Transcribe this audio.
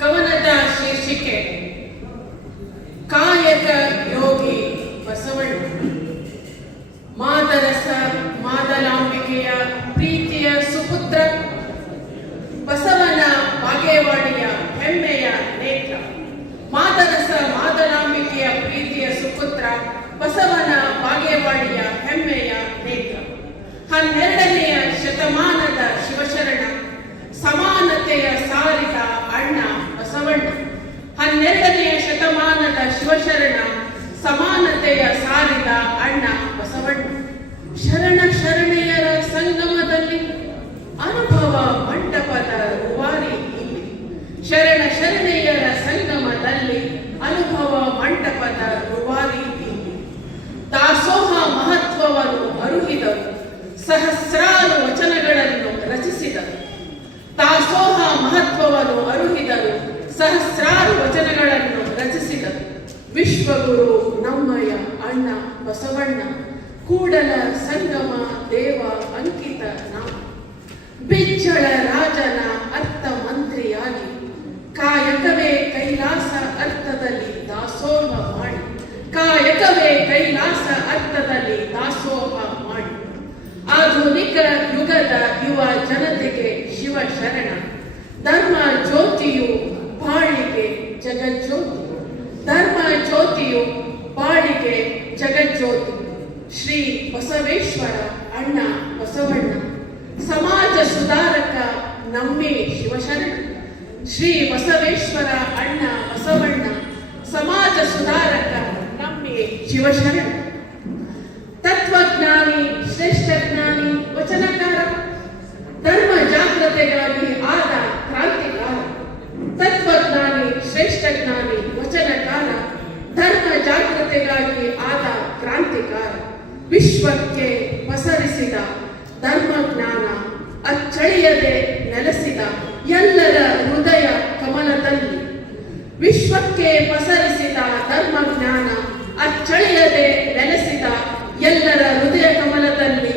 ಕವನದ ಶೀರ್ಷಿಕೆ ಕಾಯಕ ಯೋಗಿ ಬಸವಣ್ಣ. ಮಾದರಸ ಮಾದಲಾಂಬಿಕೆಯ ಪ್ರೀತಿಯ ಸುಪುತ್ರ, ಬಸವನ ಬಾಗೇವಾಡಿಯ ಹೆಮ್ಮೆಯ ನೇತ್ರ. ಮಾದರಸ ಮಾದಲಾಂಬಿಕೆಯ ಪ್ರೀತಿಯ ಸುಪುತ್ರ, ಬಸವನ ಬಾಗೇವಾಡಿಯ ಹೆಮ್ಮೆಯ ನೇತ್ರ. 12ನೆಯ ಶತಮಾನದ ಶಿವಶರಣ, ಸಮಾನತೆಯ ಸಾರಿದ ಅಣ್ಣ ಬಸವಣ್ಣ. 12ನೆಯ ಶತಮಾನದ ಶಿವಶರಣ, ಸಮಾನತೆಯ ಸಾರಿದ ಅಣ್ಣ ಬಸವಣ್ಣ. ಶರಣ ಶರಣೆಯರ ಸಂಗಮದಲ್ಲಿ ಅನುಭವ ಮಂಟಪದ ರೂವಾರಿ ಇಲ್ಲಿ. ಶರಣ ಶರಣೆಯರ ಸಂಗಮದಲ್ಲಿ ಅನುಭವ ಮಂಟಪದ ರೂವಾರಿ ಇಲ್ಲಿ. ದಾಸೋಹ ಮಹತ್ವವನ್ನು ಅರುಹಿದರು, ಸಹಸ್ರಾರು ವಚನಗಳನ್ನು ರಚಿಸಿದರು. ದಾಸೋಹ ಮಹತ್ವವನ್ನು ಅರುಹಿದರು, ಸಹಸ್ರಾರು ವಚನಗಳನ್ನು ರಚಿಸಿದರು. ವಿಶ್ವಗುರು ನಮ್ಮಯ ಅಣ್ಣ ಬಸವಣ್ಣ, ಕೂಡಲ ಸಂಗಮ ದೇವ ಅಂಕಿತ ನಾಮ. ಬಿಜ್ಜಳ ರಾಜನ ಅರ್ಥ ಮಂತ್ರಿಯಾಗಿ, ಕಾಯಕವೇ ಕೈಲಾಸ ಅರ್ಥದಲ್ಲಿ ದಾಸೋಹ ಮಾಡಿ. ಕಾಯಕವೇ ಕೈಲಾಸ ಅರ್ಥದಲ್ಲಿ ದಾಸೋಹ ಮಾಡಿ. ಆಧುನಿಕ ಯುಗದ ಯುವ ಜನತೆಗೆ ಶಿವ ಶರಣ, ಧರ್ಮ ಜ್ಯೋತಿಯು ಬಾಳಿಗೆ ಜಗಜ್ಯೋತಿ. ಧರ್ಮ ಜ್ಯೋತಿಯು ಬಾಳಿಗೆ ಜಗಜ್ಯೋತಿ. ಶ್ರೀ ಬಸವೇಶ್ವರ ಅಣ್ಣ ಬಸವಣ್ಣ, ಸಮಾಜ ಸುಧಾರಕ ನಮ್ಮೇ ಶಿವಶರಣ. ಶ್ರೀ ಬಸವೇಶ್ವರ ಅಣ್ಣ ಬಸವಣ್ಣ, ಸಮಾಜ ಸುಧಾರಕ ನಮ್ಮೇ ಶಿವಶರಣ. ತತ್ವಜ್ಞಾನಿ, ಶ್ರೇಷ್ಠ ಜ್ಞಾನಿ, ವಚನಕಾರ, ಧರ್ಮ ಜಾಗೃತೆಗಾಗಿ ಆದ ಕ್ರಾಂತಿಕಾರ. ತತ್ವಜ್ಞಾನಿ, ಶ್ರೇಷ್ಠ ಜ್ಞಾನಿ, ವಚನಕಾರ, ಧರ್ಮ ಜಾಗೃತೆಗಾಗಿ ಆದ ಕ್ರಾಂತಿಕಾರ. ವಿಶ್ವಕ್ಕೆ ಪಸರಿಸಿದ ಧರ್ಮಜ್ಞಾನ, ಅಚ್ಚಳಿಯದೆ ನೆಲೆಸಿದ ಎಲ್ಲರ ಹೃದಯ ಕಮಲದಲ್ಲಿ. ವಿಶ್ವಕ್ಕೆ ಪಸರಿಸಿದ ಧರ್ಮಜ್ಞಾನ, ಅಚ್ಚಳಿಯದೆ ನೆಲೆಸಿದ ಎಲ್ಲರ ಹೃದಯ ಕಮಲದಲ್ಲಿ